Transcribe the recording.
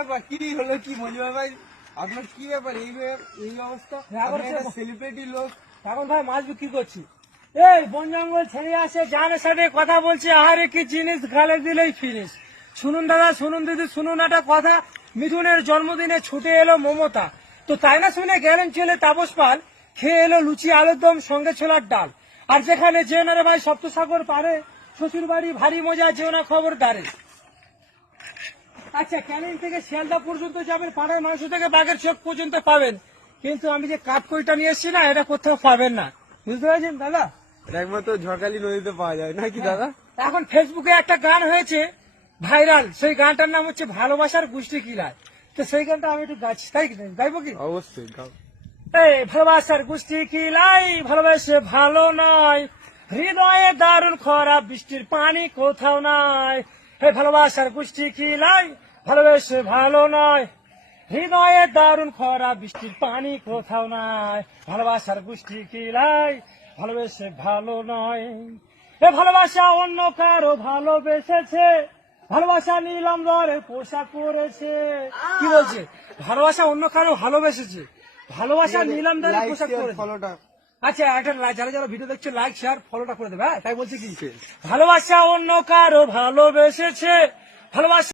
ব্যাপার? কি হলো কি মজিবর ভাই? আপনার কি ব্যাপার? এই অবস্থা? সেলিব্রিটি লোক এখন ভাই মাছ বিক্রি করছি। এই বন জঙ্গল ছেড়ে আসে জানের সাথে কথা বলছে, আহারে কি জিনিস গালে দিলেই ফিনিশ। শুনুন দাদা, শুনুন দিদি, শুনুন একটা কথা। মিঠুনের জন্মদিনে ছুটে এলো মমতা, তো তাই না শুনে গেলেন চলে তাপস পাল, খেয়ে এলো লুচি আলুর দম সঙ্গে ছোলার ডাল। আর যেখানে যেও না রে ভাই সপ্তসাগর পারে, শ্বশুর বাড়ি ভারী মজা যেও না খবরদারে। আচ্ছা, ক্যানিং থেকে শিয়ালদা পর্যন্ত যাবেন, পাড়ার মাংস থেকে বাঘের চোখ পর্যন্ত পাবেন, কিন্তু আমি যে কাঠকইটা নিয়ে এসেছি না, এটা কোথাও পাবেন না। বুঝতে পারছেন দাদা? একমাত্র ঝড়খালি নদীতে পাওয়া যায় নাকি দাদা? এখন ফেসবুকে একটা গান হয়েছে ভাইরাল, সেই গানটার নাম হচ্ছে ভালোবাসার গোষ্ঠী কিলায়। তো সেই গানটা আমি একটু গাইছি, তাই কি গাইবো কি? অবশ্যই গাও। এই ভালোবাসার গোষ্ঠী কিলাই, ভালোবাসে ভালো নয়, হৃদয়ে দারুণ খরা, বৃষ্টির পানি কোথাও নাই। হে ভালোবাসার গোষ্ঠী কিলাই, ভালোবাসে ভালো নয়, হৃদয়ে দারুণ খরা, বৃষ্টির পানি কোথাও নাই। ভালোবাসার গোষ্ঠী কিলাই, ভালোবেসে ভালো নয়। এ ভালোবাসা অন্য কারো ভালোবেসেছে, ভালোবাসা নিলাম দরে পোশাক পরেছে। কি বলছে? ভালোবাসা অন্য কারো ভালোবেসেছে, ভালোবাসা নিলাম দরে পোশাক পরেছে। ফলোটা আচ্ছা, একটা যারা যারা ভিডিও দেখছে লাইক শেয়ার ফলোটা করে দেবে, হ্যাঁ? তাই বলছে কি, ভালোবাসা অন্য কারো ভালোবেসেছে, ভালোবাসা